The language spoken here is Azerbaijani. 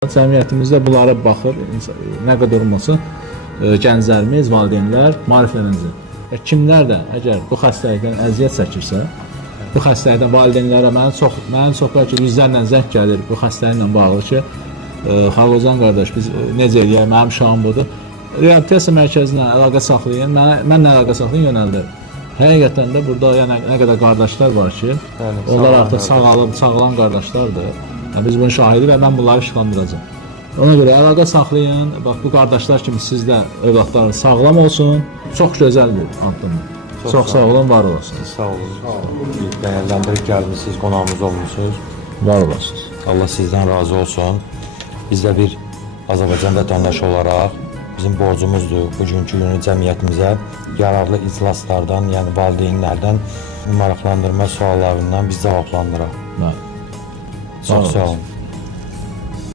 Cəmiyyətimizdə bunlara baxır, nə qədər olmasın, gənclərimiz, valideynlər maariflənəcək. Kimlər də əgər bu xəstəlikdən əziyyət çəkirsə, bu xəstəlikdən valideynlərə mənim çox bəlkə yüzlərlə zəng gəlir bu xəstəliklə bağlı ki, Xalqozan qardaş, biz necə eləyək, mənim uşağım budur. Reabilitasiya mərkəzinə əlaqə saxlayın, mənlə əlaqə saxlayın, yönəldir. Həqiqətən də burada nə qədər qardaşlar var ki, onlar artıq sağalan qardaşlardır. Biz bunun şahidi və mən bunları işıqlandıracağım. Ona görə əlaqə saxlayın, bax bu qardaşlar kimi siz də övladlarınız sağlam olsun. Çox gözəl bir addımdır. Çox sağ olun, var olasınız. Sağ olun. Dəyərləndirib gəlmişsiniz, qonağımız olmuşsunuz. Var olasınız. Allah sizdən razı olsun. Biz də bir Azərbaycan vətəndaşı olaraq bizim borcumuzdur bugünkü günü cəmiyyətimizə yararlı iclaslardan, yəni valideynlərdən maraqlandırma suallarından biz cavablandıraq. Bəli. Çox sağ olun.